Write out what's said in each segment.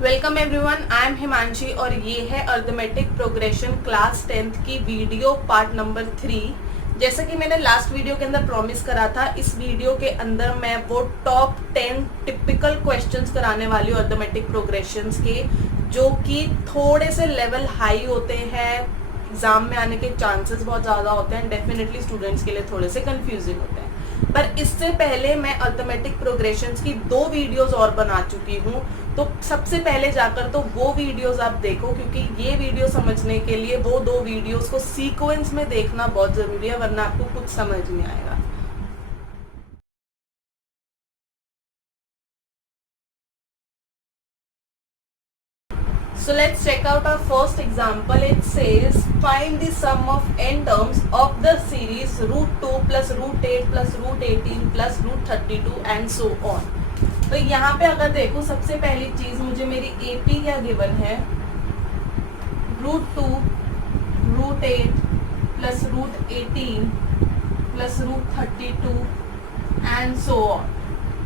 Welcome everyone, I am Himanshi और ये है अर्थमेटिक प्रोग्रेशन क्लास 10th की वीडियो पार्ट नंबर 3। जैसा कि मैंने लास्ट वीडियो के अंदर प्रॉमिस करा था, इस वीडियो के अंदर मैं वो टॉप 10 टिपिकल क्वेश्चंस कराने वाली हूँ अर्थमेटिक प्रोग्रेशंस के, जो कि थोड़े से लेवल हाई होते हैं, एग्जाम में आने के चांसेस बहुत ज़्यादा होते हैं, डेफिनेटली स्टूडेंट्स के लिए थोड़े से कंफ्यूजिंग होते हैं। पर इससे पहले मैं अर्थमेटिक प्रोग्रेशंस की 2 वीडियोस और बना चुकी हूँ, तो सबसे पहले जाकर तो वो वीडियोस आप देखो, क्योंकि ये वीडियो समझने के लिए वो 2 वीडियोस को सीक्वेंस में देखना बहुत जरूरी है, वरना आपको कुछ समझ नहीं आएगा। So let's check out our first example. It says find the sum of n terms of the series root 2 plus root 8 plus root 18 plus root 32 and so on. तो यहाँ पे अगर देखो, सबसे पहली चीज मुझे मेरी AP क्या गिवन है, root 2 root 8 plus root 18 plus root 32 and so on.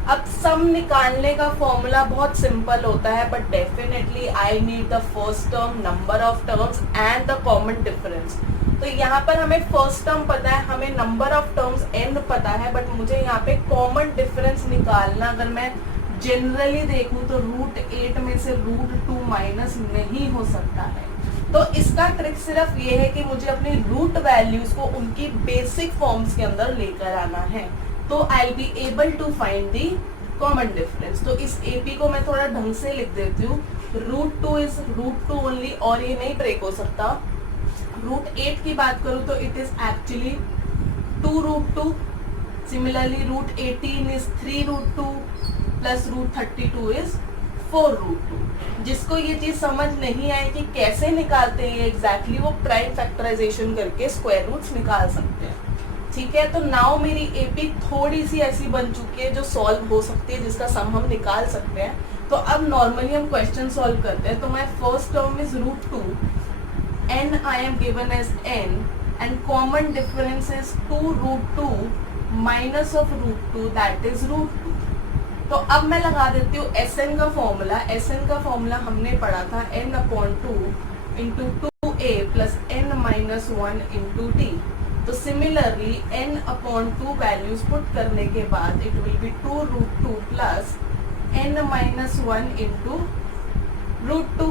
अब सम निकालने का फॉर्मूला बहुत सिंपल होता है, but definitely I need the first term, number of terms and the common difference. तो यहाँ पर हमें फर्स्ट टर्म पता है, हमें नंबर ऑफ टर्म्स n पता है, बट मुझे यहाँ पे कॉमन डिफरेंस निकालना, अगर मैं जनरली देखूं तो रूट 8 में से रूट 2 माइनस नहीं हो सकता है। तो इसका ट्रिक सिर्फ ये है कि मुझे अपनी रूट वैल्यूज को उनकी बेसिक फॉर्म्स के अंदर लेकर आना है, तो I be able to find the common difference. तो इस AP को मैं थोड़ा ढंग से लिख देती हूँ, रूट 2 इज रूट 2 ओनली, और ये नहीं ब्रेक हो सकता। रूट 8 की बात करूँ तो it is actually 2 root 2। Similarly root 18 is 3 root 2 plus root 32 is 4 root 2। जिसको ये चीज समझ नहीं आए कि कैसे निकालते हैं एग्जैक्टली, वो प्राइम फैक्टराइजेशन करके स्क्वायर रूट्स निकाल सकते हैं। ठीक है, तो नाउ मेरी AP थोड़ी सी ऐसी बन चुकी है जो सॉल्व हो सकती है, जिसका सम हम निकाल सकते हैं। तो अब नॉर्मली हम क्वेश्चन सॉल्व करते हैं। तो my first term is root 2, n I am given as n and common difference is 2 root 2 minus of root 2 that is root 2। तो अब मैं लगा देती हूँ Sn का फॉर्मूला। Sn का फॉर्मूला हमने पढ़ा था n/2 into 2a plus n minus 1 into t। तो सिमिलरली n/2 वैल्यूज पुट करने के बाद it will be 2 root 2 plus n minus 1 into root 2।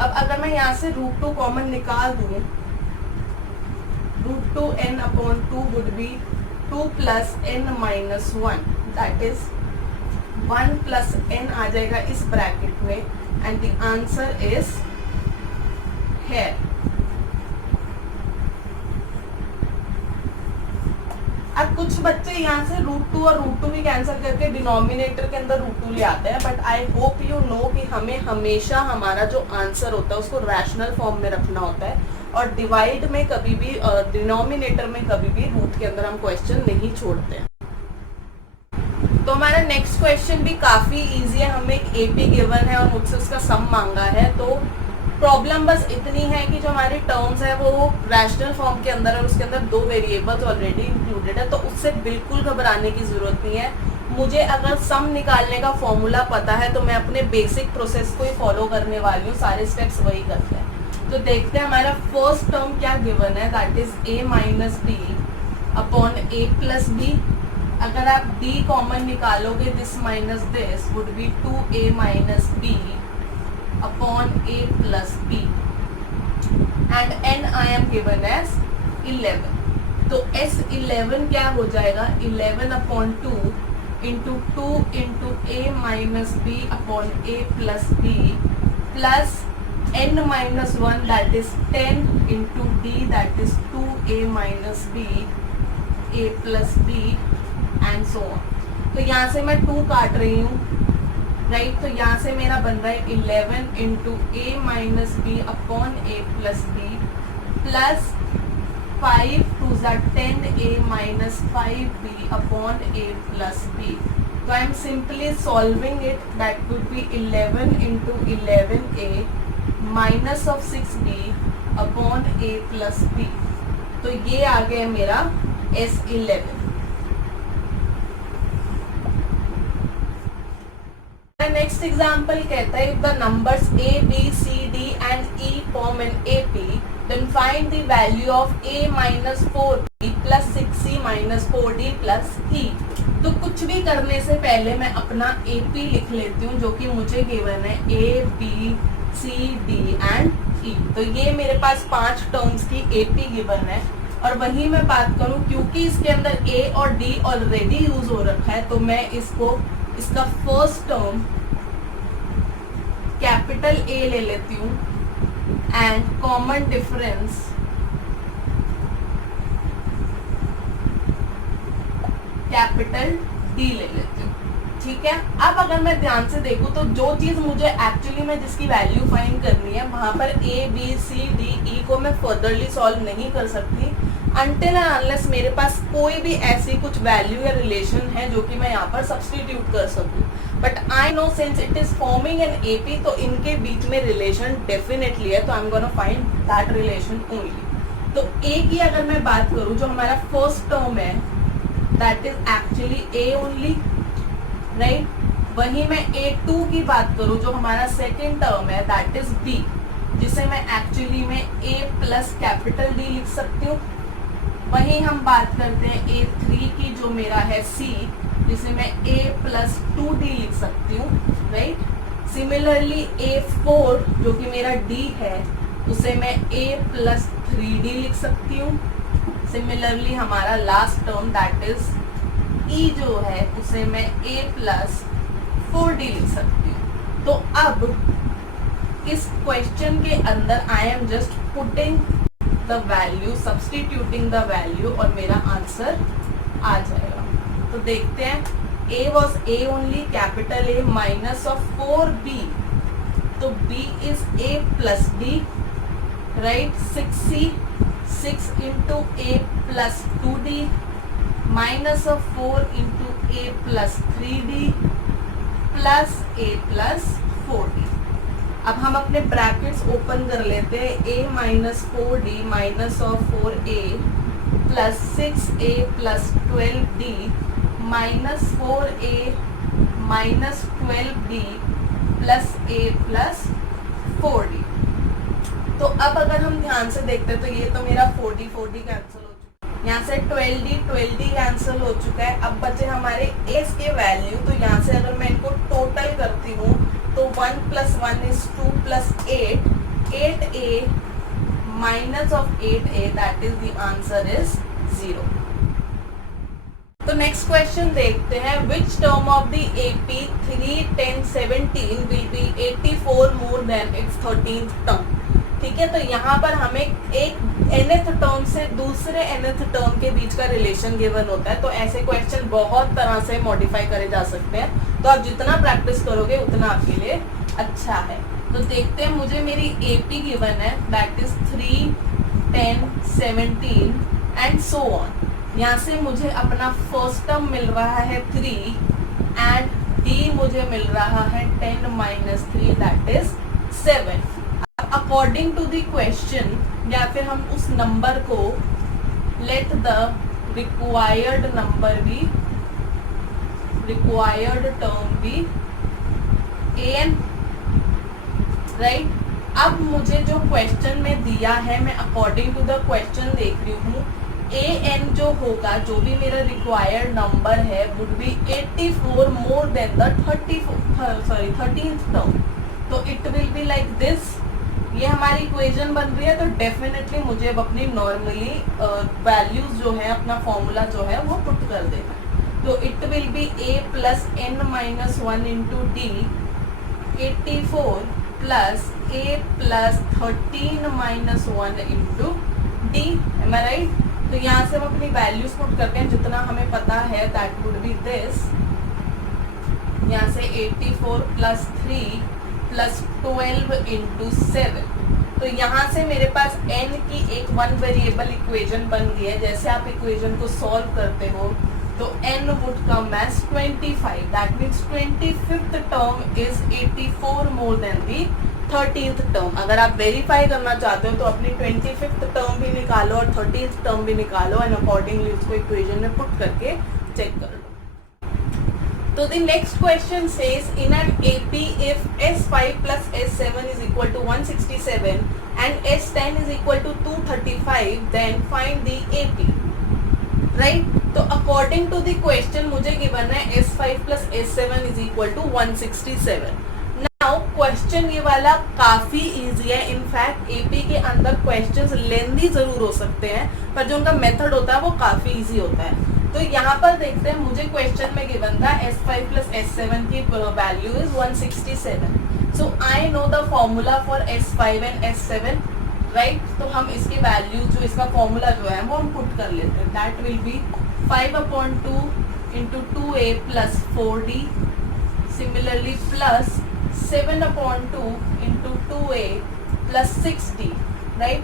अब अगर मैं यहाँ से रूट 2 कॉमन निकाल दूँ, root 2 n/2 would be 2 plus n minus 1, that is 1 plus n आ जाएगा इस ब्रैकेट में, and the answer is here. अब कुछ बच्चे यहाँ से रूट 2 और रूट 2 भी कैंसिल करके डिनोमिनेटर के अंदर रूट 2 ले आते हैं, but I hope you know कि हमें हमेशा हमारा जो आंसर होता है उसको रैशनल फॉर्म में रखना होता है, और डिवाइड में कभी भी, डिनोमिनेटर में कभी भी रूट के अंदर हम क्वेश्चन नहीं छोड़ते हैं। तो हमारा नेक्स्ट क्वेश्चन भी काफी इजी है, हमें एक AP गिवन है और मुझसे उसका सम मांगा है। तो प्रॉब्लम बस इतनी है कि जो हमारी टर्म्स है वो रैशनल फॉर्म के अंदर है, उसके अंदर 2 वेरिएबल्स ऑलरेडी इंक्लूडेड है, तो उससे बिल्कुल घबराने की जरूरत नहीं है। मुझे अगर सम निकालने का फॉर्मूला पता है तो मैं अपने बेसिक प्रोसेस को ही फॉलो करने वाली हूँ, सारे स्टेप्स वही करते हैं। तो देखते हैं हमारा फर्स्ट टर्म क्या गिवन है, that is a minus b upon a plus b. अगर आप d कॉमन निकालोगे, this minus this would be 2a minus b upon a plus b, and n I am given as 11। तो S11 क्या हो जाएगा, 11/2 into 2 into a minus b upon a plus b plus n minus 1 that is 10 into d that is 2a minus b a plus b and so on. तो यहाँ से मैं 2 काट रही हूँ, राइट। तो यहाँ से मेरा बन रहा है 11 into a minus b upon a plus b plus 5 2 10a minus 5b upon a plus b। तो I am simply solving it, that would be 11 into 11a minus of 6b upon a plus b। तो ये आ गया मेरा S11। Next example कहता है, if the numbers a b c d and e form an AP, then find the value of a minus 4b plus 6c minus 4d plus e. तो कुछ भी करने से पहले मैं अपना AP लिख लेती हूँ, जो कि मुझे गिवन है a b c d and e. तो ये मेरे पास 5 टर्म्स की AP गिवन है। और वहीं मैं बात करूँ, क्योंकि इसके अंदर a और d ऑलरेडी यूज हो रखा है, तो मैं इसका फर्स्ट टर्म कैपिटल A ले लेती हूँ and common difference capital D ले लेती हूँ। ठीक है, अब अगर मैं ध्यान से देखूँ तो जो चीज मुझे एक्चुअली में जिसकी वैल्यू फाइंड करनी है, वहां पर A B C D E को मैं फर्दरली सॉल्व नहीं कर सकती अनटिल एंड अनलेस मेरे पास कोई भी ऐसी कुछ वैल्यू या रिलेशन है जो कि मैं यहाँ पर सब्सटीट्यूट कर सकूँ। But I know since it is forming an AP, तो इनके बीच में रिलेशन डेफिनेटली है, तो I am gonna find that relation only. तो A की अगर मैं बात करूँ, जो हमारा फर्स्ट टर्म है that is actually A only, right. वहीं मैं A2 की बात करूँ, जो हमारा सेकेंड टर्म है दैट इज B, जिसे मैं एक्चुअली में A प्लस कैपिटल D लिख सकती हूँ। वहीं हम बात करते हैं A3 की, जो मेरा है C, जिसे मैं A प्लस 2D लिख सकती हूँ, राइट। सिमिलरली A4 जो कि मेरा D है, उसे मैं A प्लस 3D लिख सकती हूँ। सिमिलरली हमारा last term that is E जो है, उसे मैं A प्लस 4D लिख सकती हूँ। तो अब इस क्वेश्चन के अंदर I am just putting the value, substituting the value, और मेरा आंसर आ जाएगा। तो देखते हैं, A was A only, capital A minus of 4B, तो B is A plus D, right. 6C, 6 into A plus 2D minus of 4 into A plus 3D plus A plus 4D। अब हम अपने brackets open कर लेते हैं, A minus 4D minus of 4A plus 6A plus 12D minus 4A minus 12D plus A plus 4D। तो अब अगर हम ध्यान से देखते हैं तो ये तो मेरा 4D कैंसिल हो चुका है, यहाँ से 12D कैंसिल हो चुका है। अब बचे हमारे A के वैल्यू, तो यहाँ से अगर मैं इनको टोटल करती हूँ तो 1 plus 1 is 2 plus 8, 8A minus of 8A, that is the answer is 0. तो नेक्स्ट क्वेश्चन देखते हैं, which term of the AP 3, 10, 17 will be 84 more than its 13th term? ठीक है, तो यहाँ पर हमें एक nth टर्म से दूसरे nth टर्म के बीच का रिलेशन गिवन होता है। तो ऐसे क्वेश्चन बहुत तरह से मॉडिफाई करे जा सकते हैं, तो आप जितना प्रैक्टिस करोगे उतना आपके लिए अच्छा है। तो देखते हैं, मुझे मेरी AP गिवन है that is 3, 10, 17 and so on. यहाँ से मुझे अपना फर्स्ट टर्म मिल रहा है 3 एंड D मुझे मिल रहा है 10 minus 3 that is 7। According to the question, या फिर हम उस नंबर को let the required number be, required term be an, right. अब मुझे जो क्वेश्चन में दिया है, मैं अकॉर्डिंग टू द क्वेश्चन देख रही हूँ, an जो होगा, जो भी मेरा रिक्वायर्ड नंबर है, would be 84 more than the 13th term. तो it will be like this, ये हमारी इक्वेशन बन रही है। तो डेफिनेटली मुझे अब अपनी नॉर्मली वैल्यूज जो है, अपना फॉर्मूला जो है वो पुट कर देना है। तो it will be A plus n minus 1 into D, 84 plus A plus 13 minus 1 into D, am I right. तो यहाँ से हम अपनी वैल्यूज पुट करते हैं, जितना हमें पता है दैट वुड बी दिस। यहाँ से 84 प्लस 3 प्लस 12 इंटू 7। तो यहाँ से मेरे पास n की एक वन वेरिएबल इक्वेशन बन गई है। जैसे आप इक्वेशन को सॉल्व करते हो तो n would come as 25, that means 25th term is 84 more than the 13th term. अगर आप वेरीफाई करना चाहते हो तो अपनी 25th टर्म भी निकालो और 13th टर्म भी निकालो एंड अकॉर्डिंगली उसको इक्वेशन में पुट करके चेक कर लो। So the next question says in an AP if S5 plus S7 is equal to 167 and S10 is equal to 235 then find the AP. Right? तो according to the question मुझे given है S5 plus S7 is equal to 167. Now question ये वाला काफी easy है. In fact AP के अंदर questions लेंदी जरूर हो सकते हैं पर जो उनका मेथड होता है वो काफी इजी होता है. तो यहाँ पर देखते हैं मुझे क्वेश्चन में गिवन था S5 प्लस S7 की value is 167. So I know the formula for S5 and S7 right. तो हम इसकी वैल्यू जो इसका फॉर्मूला जो है वो हम पुट कर लेते हैं. That will be 5/2 into 2a plus 4d similarly plus 7/2 into 2a plus 6d right.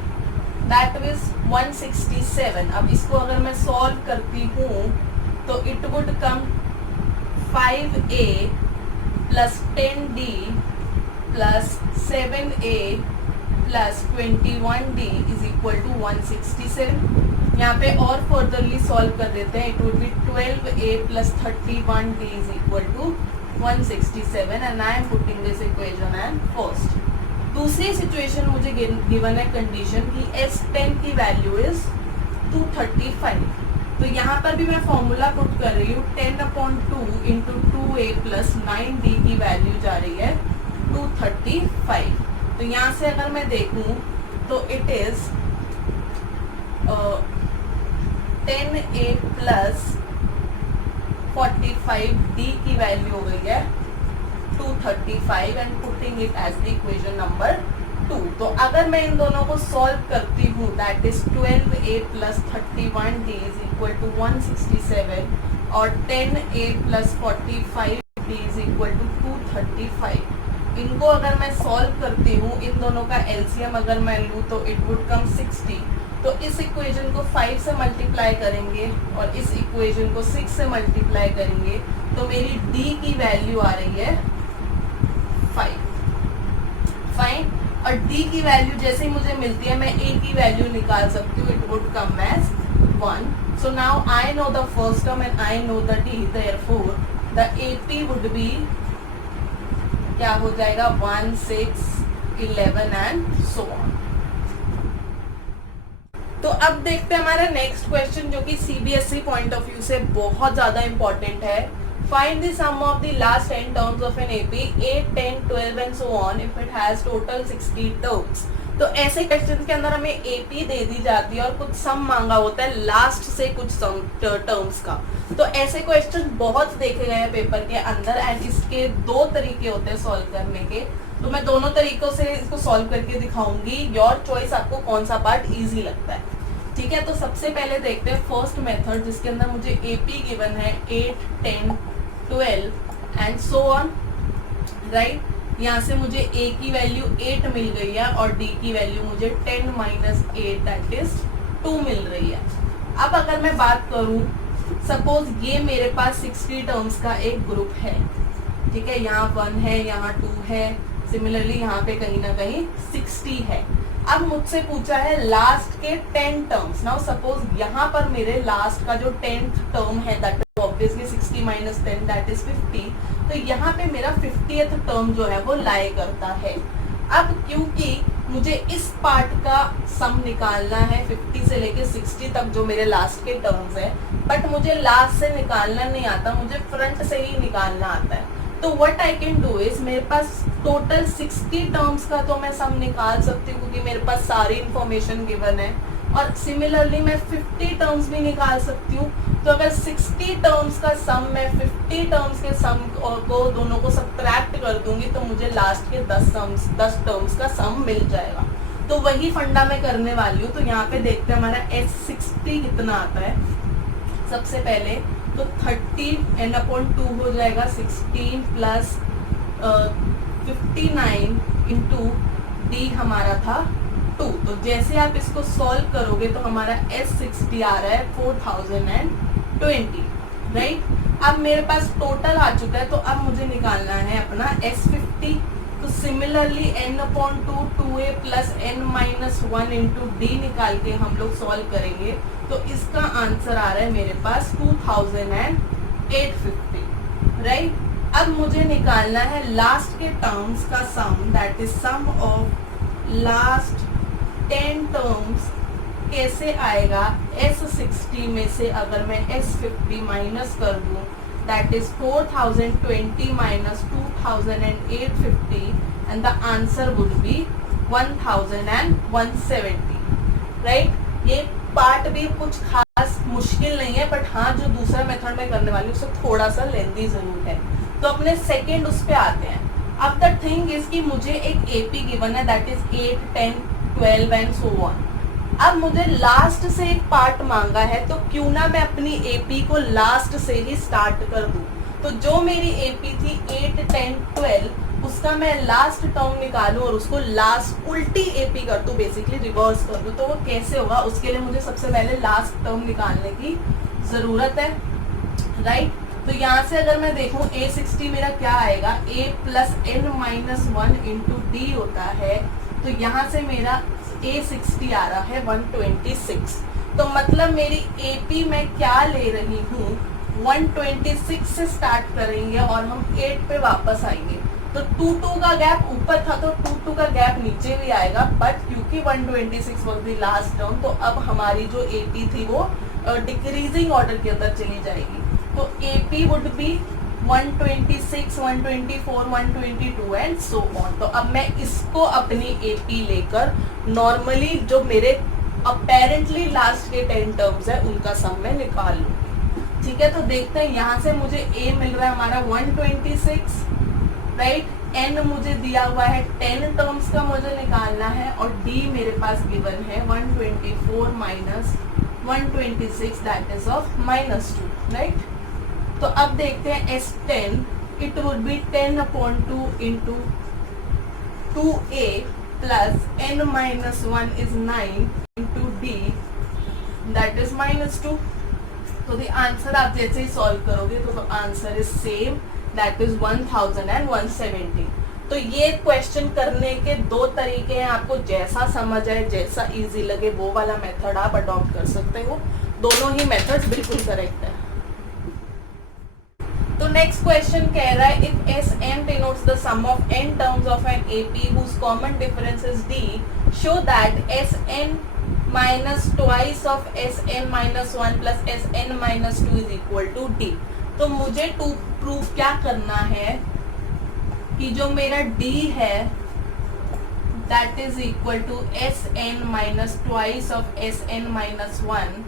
That is 167. अब इसको अगर मैं सॉल्व करती हूँ तो it would come 5a plus 10d plus 7a plus 21d is equal to 167. यहाँ पे और फर्दरली सॉल्व कर देते हैं. It would be 12a plus 31d is equal to 167 and I am putting this equation and first. दूसरी situation मुझे given है condition की S10 की वैल्यू इज 235. तो यहाँ पर भी मैं फॉर्मूला पुट कर रही हूँ 10/2 इंटू 2a प्लस 9d की वैल्यू जा रही है 235. तो यहाँ से अगर मैं देखूँ तो it is 10a plus 45d की वैल्यू हो गई है 235 and putting it as the equation number 2. तो अगर मैं इन दोनों को सॉल्व करती हूँ that is 12a plus 31d is equal to 167 और 10a plus 45d is equal to 235. इनको अगर मैं सॉल्व करती हूँ इन दोनों का एलसीएम अगर मैं लूँ तो इट वुड कम 60. तो इस इक्वेशन को 5 से मल्टीप्लाई करेंगे और इस इक्वेशन को 6 से मल्टीप्लाई करेंगे तो मेरी d की वैल्यू आ रही है 5. फाइन. और d की वैल्यू जैसे ही मुझे मिलती है मैं a की वैल्यू निकाल सकती हूँ. It would come as 1. So now I know the first term and I know the d. Therefore the AP would be क्या हो जाएगा 1, 6, 11 एंड सो ऑन. तो अब देखते हैं हमारा नेक्स्ट क्वेश्चन जो कि CBSE पॉइंट ऑफ व्यू से बहुत ज्यादा इंपॉर्टेंट है. Find the sum of the last 10 terms of an AP 8, 10, 12 and so on if it has total 60 terms. तो ऐसे क्वेश्चन के अंदर हमें AP दे दी जाती है और कुछ सम मांगा होता है लास्ट से कुछ सम टर्म्स का. तो ऐसे क्वेश्चन बहुत देखे गए हैं पेपर के अंदर एंड इसके 2 तरीके होते हैं सॉल्व करने के. तो मैं दोनों तरीकों से इसको सॉल्व करके दिखाऊंगी. योर चॉइस आपको कौन सा पार्ट इजी लगता है. ठीक है. तो सबसे पहले देखते हैं फर्स्ट मेथड जिसके अंदर मुझे AP गिवन है 8, 10, 12 एंड सो ऑन राइट. यहाँ से मुझे A की वैल्यू 8 मिल गई है और D की वैल्यू मुझे 10 माइनस 8 दैट इज 2 मिल रही है. अब अगर मैं बात करूँ सपोज ये मेरे पास 60 टर्म्स का एक ग्रुप है. ठीक है. यहाँ 1 है, यहाँ 2 है, सिमिलरली यहाँ पे कहीं ना कहीं 60 है. अब मुझसे पूछा है लास्ट के 10 टर्म्स. नाउ सपोज यहाँ पर मेरे लास्ट का जो 10th टर्म है that is obviously 60 minus 10 that is 50. तो यहाँ पे मेरा 50th टर्म जो है वो लाई करता है. अब क्योंकि मुझे इस पार्ट का सम निकालना है 50 से लेके 60 तक जो मेरे लास्ट के टर्म्स है बट मुझे लास्ट से निकालना नहीं आता, मुझे फ्रंट से ही निकालना आता है. तो what I can do is मेरे पास टोटल 60 टर्म्स का तो मैं सम निकाल सकती हूँ क्योंकि मेरे पास सारी इंफॉर्मेशन गिवन है और सिमिलरली मैं 50 टर्म्स भी निकाल सकती हूँ. तो अगर 60 टर्म्स का सम मैं 50 टर्म्स के सम को दोनों को सब्ट्रैक्ट कर दूंगी तो मुझे लास्ट के 10 टर्म्स का सम मिल जाएगा. तो वही फंडा मैं करने वाली हूँ. तो यहाँ पे देखते हैं हमारा S60 कितना आता है. सबसे पहले तो 30 n/2 हो जाएगा 16 प्लस 59 इंटू D हमारा था 2. तो जैसे आप इसको सॉल्व करोगे तो हमारा S60 आ रहा है 4020 राइट. अब मेरे पास टोटल आ चुका है तो अब मुझे निकालना है अपना S50. तो similarly n/2 2a plus n-1 into D निकाल के हम लोग सॉल्व करेंगे तो इसका आंसर आ रहा है मेरे पास 2850. राइट। अब मुझे निकालना है लास्ट के टर्म्स का sum, that is sum of last 10 terms. कैसे आएगा? S60 में से अगर मैं S50 माइनस कर दूं, that is 4020 minus 2850 and the answer would be 1170, right. ये पार्ट भी कुछ खास मुश्किल नहीं है, बट हाँ जो दूसरा मेथड में करने वाली हूँ उससे थोड़ा सा लेंदी जरूर है। तो अपने सेकेंड उस पे आते हैं। अब द थिंग इज कि मुझे एक एपी गिवन है, that is 8, 10, 12 and so on. अब मुझे लास्ट से एक पार्ट मांगा है, तो क्यों ना मैं अपनी एपी को लास्ट से ही स्टार्ट कर दूं। तो जो मेरी एपी थी 8, 10, 12, उसका मैं लास्ट टर्म निकालूं और उसको लास्ट उल्टी एपी कर दूं, बेसिकली रिवर्स कर दूं। तो वो कैसे होगा? उसके लिए मुझे सबसे पहले लास्ट टर्म निकालने की जरूरत है, राइट। तो यहाँ से अगर मैं देखूं A60 मेरा क्या आएगा, A plus n minus 1 into D होता है। तो यहाँ से मेरा A60 आ रहा है 126। तो मतलब मेरी AP मैं क्या ले रही हूँ, 126 से स्टार्ट करेंगे और हम 8 पे वापस आएंगे। तो 2 का गैप ऊपर था तो 2 का गैप नीचे भी आएगा, बट क्योंकि 126 वॉज द लास्ट टर्म, तो अब हमारी जो AP थी वो डिक्रीजिंग ऑर्डर के अंदर चली जाएगी। तो AP would B 126, 124, 122 and so on. तो अब मैं इसको अपनी AP लेकर नॉर्मली जो मेरे अपेरेंटली लास्ट के 10 टर्म्स है उनका सम मैं निकाल लूंगी, ठीक है। तो देखते हैं, यहाँ से मुझे A मिल रहा है हमारा 126, राइट। N मुझे दिया हुआ है 10 टर्म्स का मुझे निकालना है, और D मेरे पास गिवन है 124 minus 126, that is of -2, right. तो अब देखते हैं S10, it would B 10/2 into 2A plus n minus 1 is 9 into D, that is -2। तो द आंसर आप जैसे ही सॉल्व करोगे तो answer is same, that is 1170। तो ये क्वेश्चन करने के दो तरीके हैं, आपको जैसा समझ आए, जैसा इजी लगे वो वाला मेथड आप अडॉप्ट कर सकते हो। दोनों ही मेथड्स बिल्कुल करेक्ट है। तो नेक्स्ट क्वेश्चन कह रहा है, if Sn denotes the sum of n terms of an AP whose common difference is D, show that Sn minus twice of Sn minus 1 plus Sn minus 2 is equal to D। तो मुझे to proof क्या करना है कि जो मेरा D है that is equal to Sn minus twice of Sn minus 1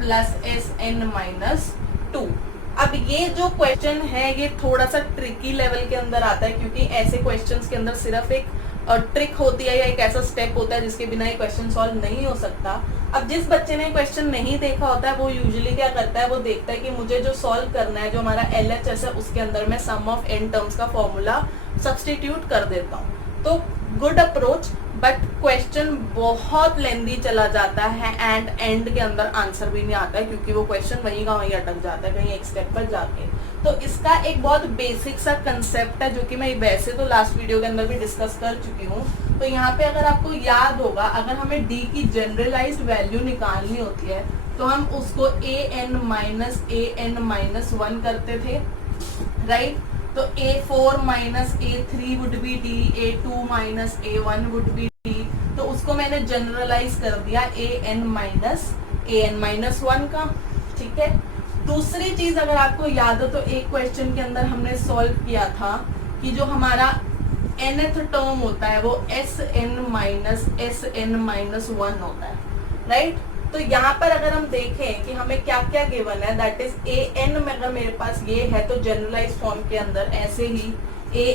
plus Sn minus 2। अब ये जो क्वेश्चन है ये थोड़ा सा ट्रिकी लेवल के अंदर आता है, क्योंकि ऐसे क्वेश्चंस के अंदर सिर्फ एक ट्रिक होती है या एक ऐसा स्टेप होता है जिसके बिना ये क्वेश्चन सॉल्व नहीं हो सकता। अब जिस बच्चे ने क्वेश्चन नहीं देखा होता है वो यूजुअली क्या करता है, वो देखता है कि मुझे जो सॉल्व करना है, जो हमारा LHS है उसके अंदर मैं सम ऑफ n टर्म्स का फॉर्मूला सब्सटीट्यूट कर देता हूँ। तो गुड अप्रोच, बट क्वेश्चन बहुत लेंदी चला जाता है एंड एंड के अंदर आंसर भी नहीं आता है, क्योंकि वो क्वेश्चन वहीं का वहीं अटक जाता है कहीं एक स्टेप पर जाके। तो इसका एक बहुत बेसिक सा कंसेप्ट है जो कि मैं वैसे तो लास्ट वीडियो के अंदर भी डिस्कस कर चुकी हूँ। तो यहाँ पे अगर आपको याद होगा, अगर हमें D की जनरलाइज्ड वैल्यू निकालनी होती है तो हम उसको an माइनस 1 करते थे, राइट। तो A4 minus A3 would be D, A2 minus A1 would be D। तो उसको मैंने जनरलाइज कर दिया an माइनस 1 का, ठीक है। दूसरी चीज अगर आपको याद हो तो एक क्वेश्चन के अंदर हमने सॉल्व किया था कि जो हमारा nth टर्म होता है वो Sn माइनस 1 होता है, राइट। तो यहाँ पर अगर हम देखें कि हमें क्या क्या गिवन है, दैट इज an में अगर मेरे पास ये है तो जनरलाइज फॉर्म के अंदर ऐसे ही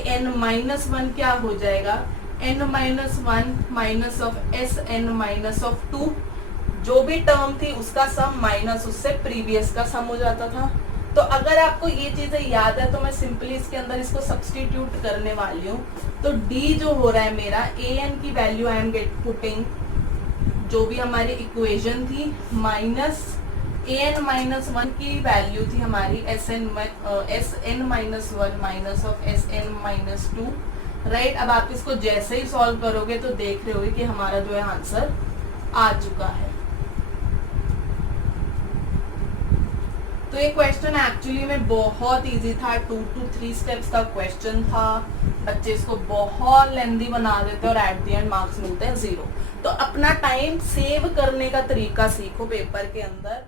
an माइनस 1 क्या हो जाएगा, n minus 1 minus of Sn minus of 2, जो भी टर्म थी उसका सम माइनस उससे प्रीवियस का सम हो जाता था। तो अगर आपको ये चीजें याद है तो मैं सिंपली इसके अंदर इसको सब्सटीट्यूट करने वाली हूँ। तो D जो हो रहा है मेरा, an की value I am get putting जो भी हमारी इक्वेशन थी, माइनस an माइनस 1 की वैल्यू थी हमारी Sn minus 1 minus of Sn minus 2, right. अब आप इसको जैसे ही सॉल्व करोगे तो देख रहे होगे कि हमारा जो है आंसर आ चुका है। तो ये क्वेश्चन एक्चुअली में बहुत इजी था, 2 to 3 स्टेप्स का क्वेश्चन था। बच्चे इसको बहुत लेंदी बना देते और एट द एंड मार्क्स मिलते हैं 0। तो अपना टाइम सेव करने का तरीका सीखो पेपर के अंदर।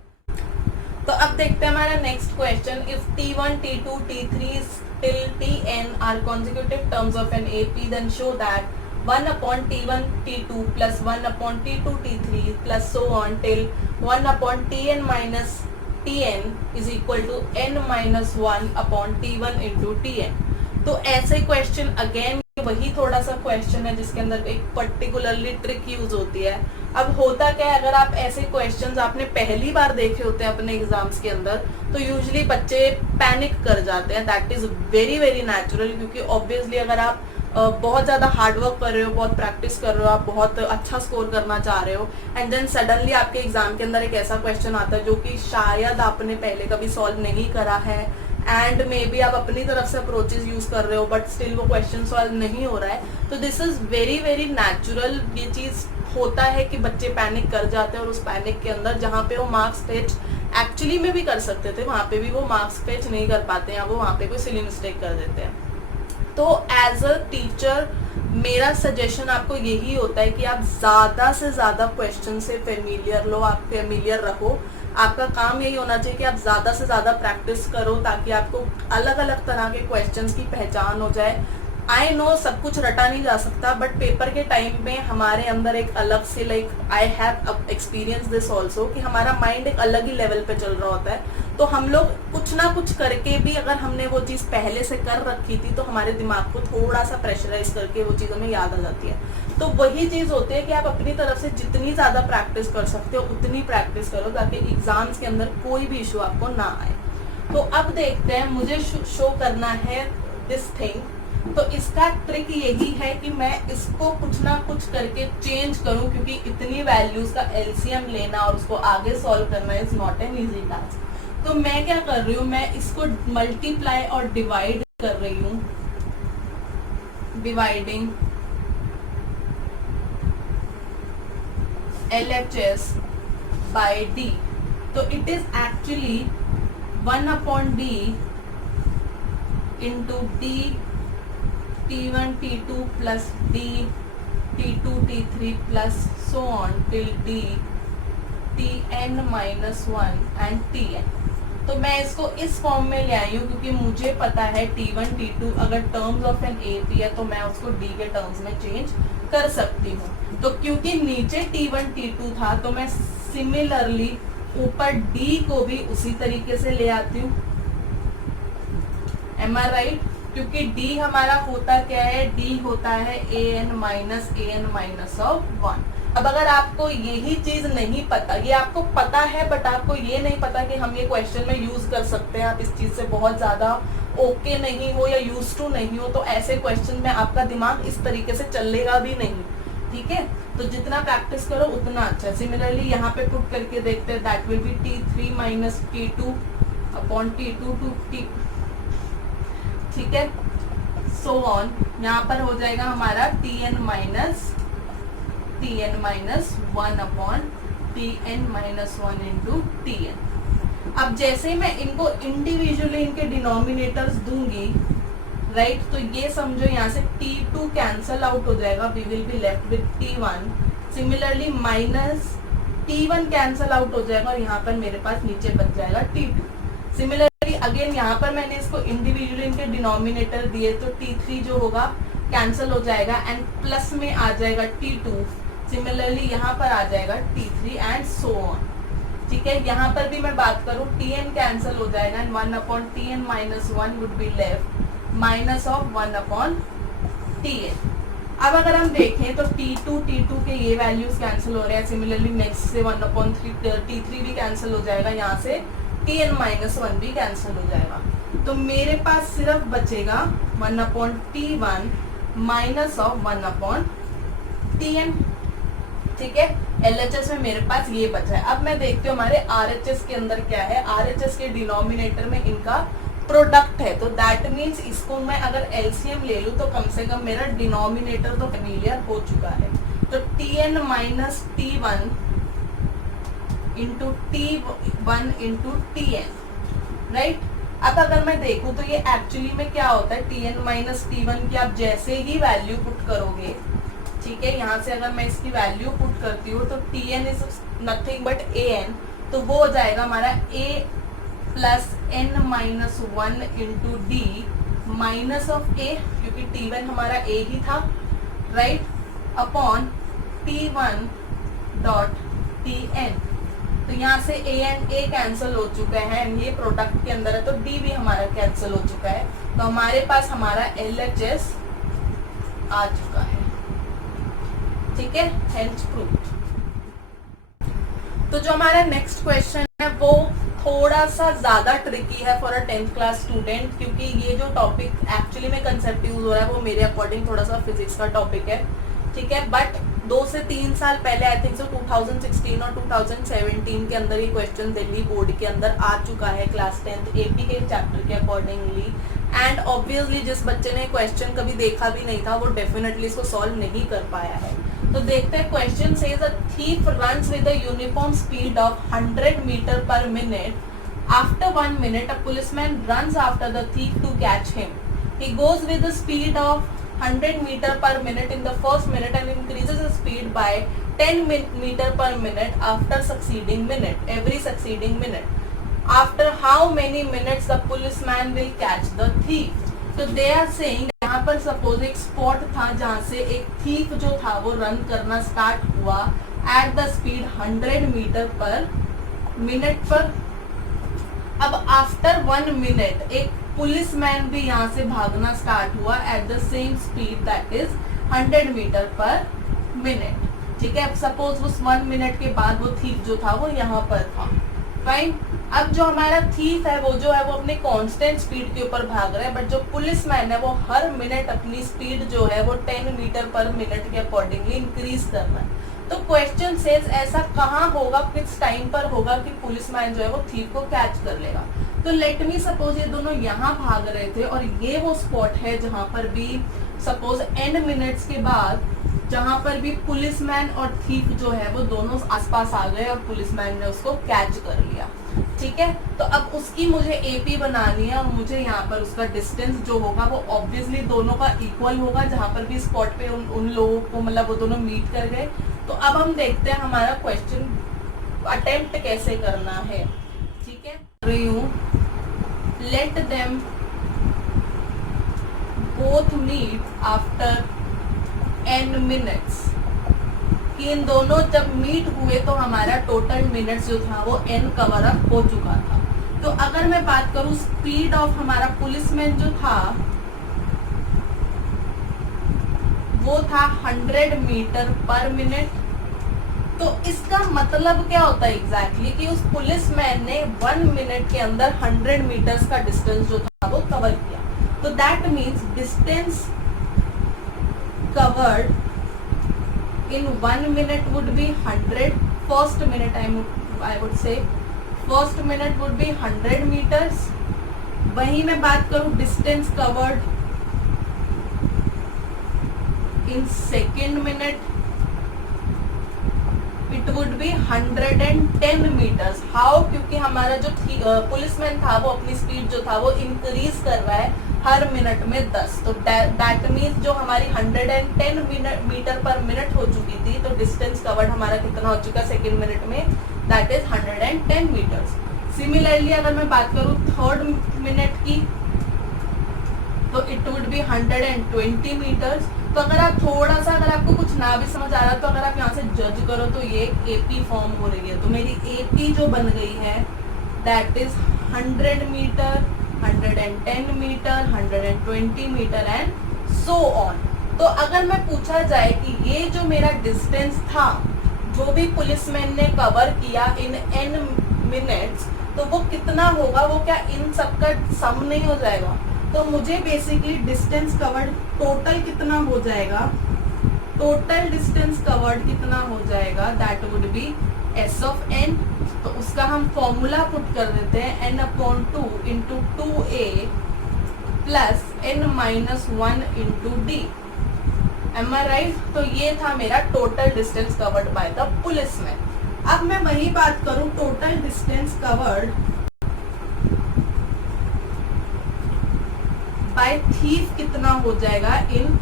तो अब देखते हैं हमारा next question. If T1, T2, T3 till Tn are consecutive terms of an AP, then show that 1 upon T1 T2 plus 1 upon T2 T3 plus so on till 1 upon Tn minus Tn is equal to n minus 1 upon T1 into Tn। तो ऐसे question again वही थोड़ा सा question है जिसके अंदर एक particularly trick use होती है। अब होता क्या है, अगर आप ऐसे क्वेश्चंस आपने पहली बार देखे होते हैं अपने एग्जाम्स के अंदर, तो यूजुअली बच्चे पैनिक कर जाते हैं। That is very very natural, क्योंकि ऑब्वियसली अगर आप बहुत ज़्यादा हार्डवर्क कर रहे हो, बहुत प्रैक्टिस कर रहे हो, आप बहुत अच्छा स्कोर करना चाह रहे हो, एंड देन सडनली आपके एग्जाम के अंदर एक ऐसा क्वेश्चन आता है जो कि शायद आपने पहले कभी सॉल्व नहीं करा है, एंड मे बी आप अपनी तरफ से अप्रोचेज यूज कर रहे हो बट स्टिल वो क्वेश्चन सॉल्व नहीं हो रहा है। तो this is very very natural. ये चीज होता है कि बच्चे पैनिक कर जाते हैं और उस पैनिक के अंदर जहाँ पे वो मार्क्स फेच एक्चुअली में भी कर सकते थे, वहाँ पे भी वो मार्क्स फेच नहीं कर पाते हैं, वो वहाँ पे कोई सिली मिस्टेक कर देते हैं। तो एज अ टीचर मेरा सजेशन आपको यही होता है कि आप ज़्यादा से ज़्यादा क्वेश्चन से फेमिलियर लो, आप फेमिलियर रहो। आपका काम यही होना चाहिए कि आप ज़्यादा से ज़्यादा प्रैक्टिस करो ताकि आपको अलग अलग तरह के क्वेश्चंस की पहचान हो जाए। आई नो सब कुछ रटा नहीं जा सकता, बट पेपर के टाइम में हमारे अंदर एक अलग से like I have experience this also कि हमारा माइंड एक अलग ही लेवल पे चल रहा होता है। तो हम लोग कुछ ना कुछ करके भी अगर हमने वो चीज़ पहले से कर रखी थी तो हमारे दिमाग को थोड़ा सा प्रेशराइज करके वो चीज़ हमें याद आ जाती है। तो वही चीज़ होती है कि आप अपनी तरफ से जितनी ज़्यादा प्रैक्टिस कर सकते हो उतनी प्रैक्टिस करो ताकि एग्जाम्स के अंदर कोई भी इशू आपको ना आए। तो अब देखते हैं, मुझे शो करना है दिस थिंग। तो इसका ट्रिक यही है कि मैं इसको कुछ ना कुछ करके चेंज करूं, क्योंकि इतनी वैल्यूज का एलसीएम लेना और उसको आगे सॉल्व करना is not an easy task. तो मैं क्या कर रही हूँ, मैं इसको मल्टीप्लाई और डिवाइड कर रही हूँ, डिवाइडिंग LHS बाय D। तो it is actually 1 upon D into D T1 T2 plus D T2 T3 plus so on till D Tn minus 1 and Tn। तो मैं इसको इस फॉर्म में ले आई हूँ क्योंकि मुझे पता है T1 T2 अगर टर्म्स ऑफ एन AP है तो मैं उसको D के टर्म्स में चेंज कर सकती हूँ। तो क्योंकि नीचे T1 T2 था तो मैं सिमिलरली ऊपर D को भी उसी तरीके से ले आती हूँ। Am I right? क्योंकि D हमारा होता क्या है, D होता है an माइनस ऑफ 1। अब अगर आपको यही चीज नहीं पता, ये आपको पता है बट आपको ये नहीं पता कि हम ये क्वेश्चन में यूज कर सकते हैं, आप इस चीज से बहुत ज्यादा ओके नहीं हो या यूज टू नहीं हो, तो ऐसे क्वेश्चन में आपका दिमाग इस तरीके से चलेगा भी नहीं। ठीक है, तो जितना प्रैक्टिस करो उतना अच्छा है। सिमिलरली यहाँ पे पुट करके देखते हैं, that will be T3 minus T2 upon T2 to T। ठीक है, सो ऑन। यहाँ पर हो जाएगा हमारा Tn minus 1 upon Tn minus 1 into Tn। अब जैसे ही मैं इनको इंडिविजुअली इनके डिनोमिनेटर्स दूंगी, राइट, तो ये समझो यहाँ से T2 कैंसल आउट हो जाएगा, we will be left with T1। Similarly minus T1 cancel out हो जाएगा और यहाँ पर मेरे पास नीचे बच जाएगा T2। सिमिलरली अगेन यहाँ पर मैंने इसको इंडिविजुअली इनके डिनोमिनेटर दिए तो T3 जो होगा कैंसिल हो जाएगा एंड प्लस में आ जाएगा T2। सिमिलरली यहाँ पर आ जाएगा T3 एंड सो ऑन। ठीक है, यहाँ पर भी मैं बात करूँ Tn कैंसिल हो जाएगा and 1 upon Tn minus 1 would be left minus of 1 upon Tn। अब अगर हम देखें तो T2 के ये वैल्यूज कैंसिल हो रहे हैं। सिमिलरली नेक्स्ट से 1 अपॉन T3 भी कैंसिल हो जाएगा, यहाँ से Tn माइनस 1 भी कैंसिल हो जाएगा। तो मेरे पास सिर्फ बचेगा 1 upon T1 minus of 1 upon Tn। ठीक है, LHS में मेरे पास ये बचा है। अब मैं देखती हूँ हमारे RHS के अंदर क्या है। RHS के डिनोमिनेटर में इनका प्रोडक्ट है, तो दैट मीन्स इसको मैं अगर LCM ले लूँ तो कम से कम मेरा डिनोमिनेटर तो फेमिलियर हो चुका है। तो Tn minus T1 into T1 into Tn। Right. अब अगर मैं देखूं तो ये एक्चुअली में क्या होता है, Tn माइनस T1 की आप जैसे ही वैल्यू पुट करोगे, ठीक है, यहाँ से अगर मैं इसकी वैल्यू पुट करती हूँ तो Tn is nothing but An, तो वो हो जाएगा हमारा A plus n minus 1 into D minus of A, क्योंकि T1 हमारा A ही था, right, upon T1 dot Tn। तो यहाँ से A कैंसिल हो चुका है, ये प्रोडक्ट के अंदर है तो D भी हमारा कैंसिल हो चुका है, तो हमारे पास हमारा LHS आ चुका है, ठीक है, हेंस प्रूव्ड। तो जो हमारा नेक्स्ट क्वेश्चन है वो थोड़ा सा ज्यादा ट्रिकी है for a 10th class student, क्योंकि ये जो टॉपिक एक्चुअली में कंसेप्ट यूज हो रहा है वो मेरे अकॉर्डिंग थोड़ा सा फिजिक्स का टॉपिक है, ठीक है, बट 2 से 3 साल पहले आई थिंक सो 2016 और 2017 के अंदर ये क्वेश्चन दिल्ली बोर्ड के अंदर आ चुका है क्लास 10th एपी के चैप्टर के अकॉर्डिंगली, एंड ऑब्वियसली जिस बच्चे ने क्वेश्चन कभी देखा भी नहीं था वो डेफिनेटली इसको सॉल्व नहीं कर पाया है। तो देखते हैं, question says a thief runs with a uniform speed of 100 metre per minute. After 1 minute a policeman runs after the thief to catch him. He goes with the speed of 100 meter per minute in the first minute and increases his speed by 10 meter per minute after succeeding minute, every succeeding minute. After how many minutes the policeman will catch the thief? So they are saying, यहाँ पर suppose एक spot था जहाँ से एक thief जो था वो रन करना स्टार्ट हुआ at the speed 100 metre per minute पर। अब आफ्टर 1 minute एक पुलिसमैन भी यहाँ से भागना स्टार्ट हुआ at the same speed that is 100 metre per minute, ठीक है। अब सपोज उस 1 minute के बाद वो थीफ जो था वो यहाँ पर था, फाइन। अब जो हमारा थीफ है वो जो है वो अपने कांस्टेंट स्पीड के ऊपर भाग रहा है, बट जो पुलिसमैन है वो हर मिनट अपनी स्पीड जो है वो 10 मीटर पर मिनट के अकॉर्डिंगली इंक्रीज कर रहा है। तो क्वेश्चन सेज ऐसा कहाँ होगा, किस टाइम पर होगा कि पुलिसमैन जो है वो थीफ को कैच कर लेगा। तो लेट मी सपोज ये दोनों यहाँ भाग रहे थे और ये वो स्पॉट है जहाँ पर भी सपोज n मिनट्स के बाद जहाँ पर भी पुलिसमैन और थीफ जो है वो दोनों आसपास आ गए और पुलिसमैन ने उसको कैच कर लिया, ठीक है। तो अब उसकी मुझे एपी बनानी है और मुझे यहाँ पर उसका डिस्टेंस जो होगा वो ऑब्वियसली दोनों का इक्वल होगा, जहाँ पर भी स्पॉट पे उन लोगों को मतलब वो दोनों मीट कर गए। तो अब हम देखते हैं हमारा क्वेश्चन अटेम्प्ट कैसे करना है, ठीक है। रही हूँ, let them both meet after n minutes, कि इन दोनों जब मीट हुए तो हमारा टोटल मिनट्स जो था वो n कवर अप हो चुका था। तो अगर मैं बात करूं स्पीड ऑफ हमारा पुलिसमैन जो था वो था 100 मीटर पर मिनट। तो इसका मतलब क्या होता है एग्जैक्टली कि उस पुलिसमैन ने 1 मिनट के अंदर 100 मीटर्स का डिस्टेंस जो था वो कवर किया। तो that means distance covered in 1 minute would be 100. First minute I would say first minute would be 100 meters. वहीं मैं बात करूँ distance covered in second minute it would be 110 meters. How? क्योंकि हमारा जो पुलिसमैन था वो अपनी स्पीड जो था वो इंक्रीज कर रहा है हर मिनट में 10। तो दैट मीन्स जो हमारी 110 मीटर पर मिनट हो चुकी थी, तो डिस्टेंस कवर्ड हमारा कितना हो चुका सेकेंड मिनट में, दैट इज 110 मीटर्स। सिमिलरली अगर मैं बात करूँ थर्ड मिनट की तो इट वुड बी 120 मीटर्स। तो अगर आप थोड़ा सा अगर आपको कुछ ना भी समझ आ रहा तो अगर आप यहाँ से जज करो तो ये एपी फॉर्म हो रही है। तो मेरी एपी जो बन गई है that is 100 metre, 110 metre, 120 metre and so on. तो अगर मैं पूछा जाए कि ये जो मेरा डिस्टेंस था जो भी पुलिसमैन ने कवर किया इन n मिनट्स, तो वो कितना होगा, वो क्या इन सबका सम नहीं हो जाएगा? तो मुझे बेसिकली डिस्टेंस कवर्ड टोटल कितना हो जाएगा, टोटल डिस्टेंस कवर्ड कितना हो जाएगा, that would B s of n। तो उसका हम फॉर्मूला पुट कर देते हैं n/2 into 2a plus n-1 into d। Am I right? तो ये था मेरा total distance covered by the policeman. अब मैं वही बात करूं total distance covered by thief कितना हो जाएगा, इन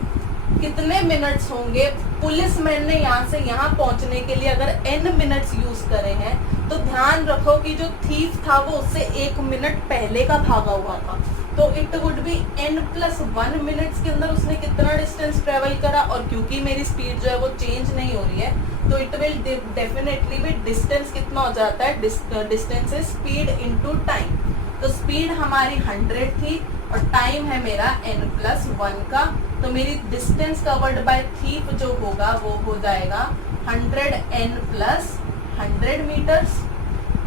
कितने मिनट्स होंगे। पुलिसमैन ने यहाँ से यहाँ पहुंचने के लिए अगर n मिनट्स यूज करे हैं तो ध्यान रखो कि जो थीफ था वो उससे 1 मिनट पहले का भागा हुआ था, तो it would B n+1 minutes के अंदर उसने कितना डिस्टेंस ट्रेवल करा। और क्योंकि मेरी स्पीड जो है वो चेंज नहीं हो रही है तो इट विल डेफिनेटली भी डिस्टेंस कितना हो जाता है, distance is speed into time. तो स्पीड हमारी 100 थी और टाइम है मेरा n+1 का, तो मेरी डिस्टेंस कवर्ड बाय थीफ जो होगा वो हो जाएगा 100n+100 metres.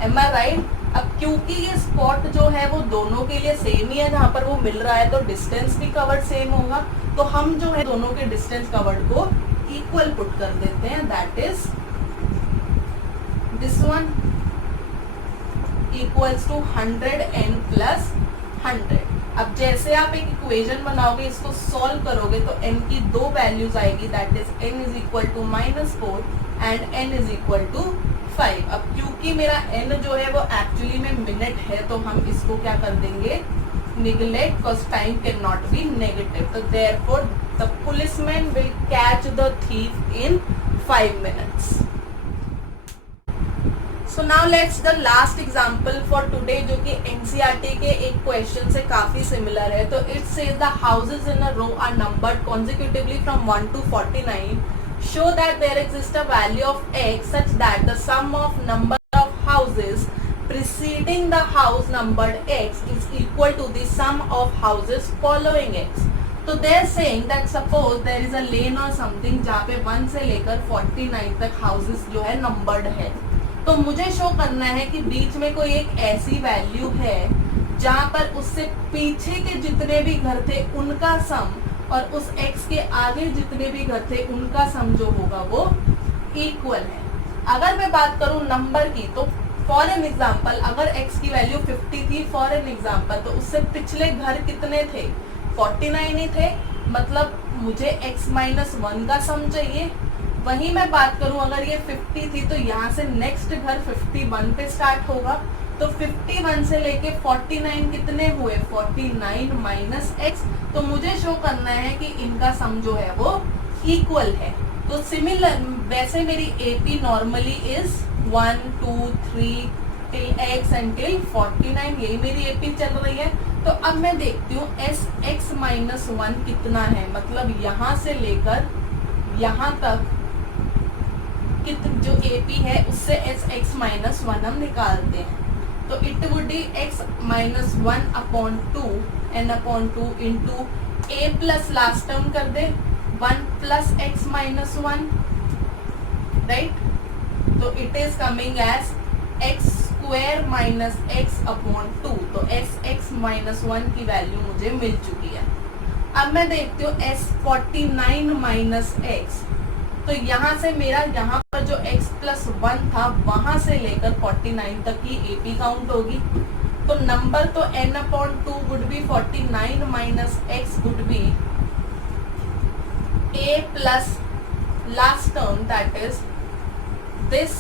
M I right? अब क्योंकि ये स्पॉट जो है वो दोनों के लिए सेम ही है, जहाँ पर वो मिल रहा है तो डिस्टेंस भी कवर्ड सेम होगा, तो हम जो है दोनों के डिस्टेंस कवर्ड को इक्वल पुट कर देते हैं, that is this one equals to 100n+100। अब जैसे आप एक इक्वेशन बनाओगे, इसको सॉल्व करोगे तो n की 2 वैल्यूज आएगी, that is n is equal to -4 and n is equal to 5। अब क्योंकि मेरा n जो है वो एक्चुअली में मिनट है तो हम इसको क्या कर देंगे, neglect, because time can not be negative. तो therefore the policeman will catch the thief in 5 minutes। So now let's the last example for today, जो कि एनसीईआरटी के एक क्वेश्चन से काफी सिमिलर है। तो it says the houses in a row are numbered consecutively from 1 to 49. Show that there exists a value of x such that the sum of number of houses preceding the house numbered x is equal to the sum of houses following x. तो they are saying that suppose there is a lane or something जहाँ पे 1 से लेकर 49 तक houses जो है numbered है, तो मुझे शो करना है कि बीच में कोई एक ऐसी वैल्यू है जहाँ पर उससे पीछे के जितने भी घर थे उनका सम और उस x के आगे जितने भी घर थे उनका सम जो होगा वो इक्वल है। अगर मैं बात करूं नंबर की, तो फॉर एन एग्जाम्पल अगर x की वैल्यू 50 थी फॉर एन एग्जाम्पल, तो उससे पिछले घर कितने थे, 49 ही थे, मतलब मुझे x-1 का सम चाहिए। वहीं मैं बात करूं अगर ये 50 थी तो यहाँ से नेक्स्ट घर 51 पे स्टार्ट होगा, तो 51 से लेके 49 कितने हुए, 49 माइनस x। तो मुझे शो करना है कि इनका सम जो है वो इक्वल है। तो सिमिलर वैसे मेरी AP normally is 1 2 3 till x and till 49, यही मेरी AP चल रही है। तो अब मैं देखती हूँ SX-1 कितना है, मतलब यहाँ से लेकर यहाँ तक जो AP है उससे SX-1 हम निकालते हैं। तो it would be x-1/2 n/2 into a plus last term कर दे 1 प्लस x-1, राइट। तो it is coming as x² - x/2। तो SX-1 की वैल्यू मुझे मिल चुकी है। अब मैं देखती हूँ S49 - x, तो यहाँ से मेरा यहाँ पर जो x+1 था वहां से लेकर 49 तक की AP काउंट होगी। तो नंबर तो n/2 would B 49 minus x would be a plus last term that is this.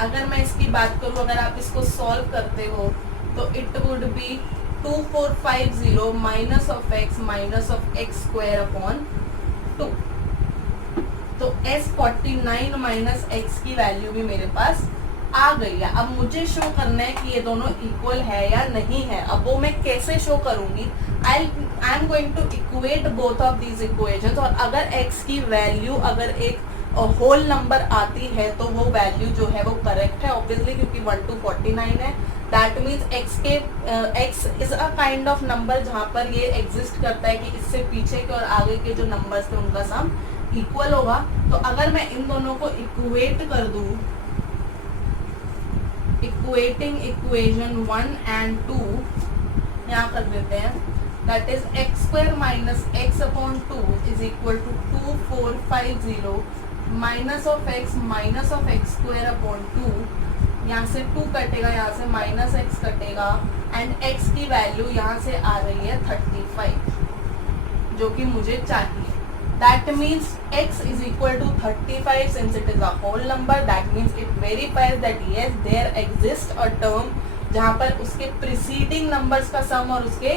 अगर मैं इसकी बात करूँ, अगर आप इसको सॉल्व करते हो तो it would B 2450 minus of x-(x²/2). तो S49 माइनस x की वैल्यू भी मेरे पास आ गई है। अब मुझे शो करना है कि ये दोनों इक्वल है या नहीं है। अब वो मैं कैसे शो करूंगी, I am going to equate both of these equations. और अगर x की वैल्यू अगर एक होल नंबर आती है तो वो वैल्यू जो है वो करेक्ट है ऑब्वियसली, क्योंकि 1 to 49 है। That means x is a kind of number जहाँ पर ये एग्जिस्ट करता है कि इससे पीछे के और आगे के जो नंबर्स थे उनका सम इक्वल होगा। तो अगर मैं इन दोनों को इक्वेट कर दूं, इक्वेटिंग इक्वेशन 1 and 2 यहाँ कर देते हैं, that is x² minus x/2 is equal to 2450 minus of x-(x²/2). यहाँ से 2 कटेगा, यहाँ से माइनस x कटेगा एंड x की वैल्यू यहाँ से आ रही है 35 जो कि मुझे चाहिए। That means x is equal to 35 since it is a whole number. That means it verifies that yes, there exists a term जहाँ पर उसके preceding numbers का sum और उसके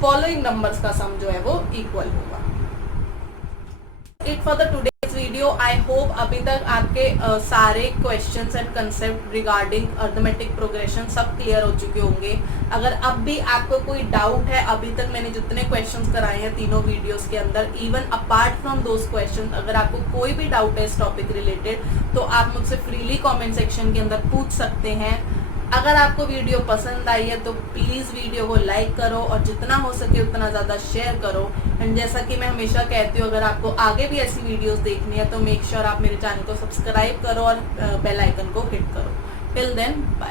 फॉलोइंग नंबर्स का सम जो है वो इक्वल होगा। It for the today's video. I hope अभी तक आपके सारे questions and concept regarding arithmetic progression सब क्लियर हो चुके होंगे। अगर अब भी आपको कोई डाउट है, अभी तक मैंने जितने क्वेश्चंस कराए हैं तीनों वीडियोस के अंदर, even apart from those questions, अगर आपको कोई भी डाउट है इस टॉपिक रिलेटेड तो आप मुझसे फ्रीली कमेंट सेक्शन के अंदर पूछ सकते हैं। अगर आपको वीडियो पसंद आई है तो प्लीज़ वीडियो को लाइक करो और जितना हो सके उतना ज़्यादा शेयर करो। एंड जैसा कि मैं हमेशा कहती हूँ, अगर आपको आगे भी ऐसी वीडियोस देखनी है तो मेक श्योर आप मेरे चैनल को सब्सक्राइब करो और बेल आइकन को हिट करो। Till then bye.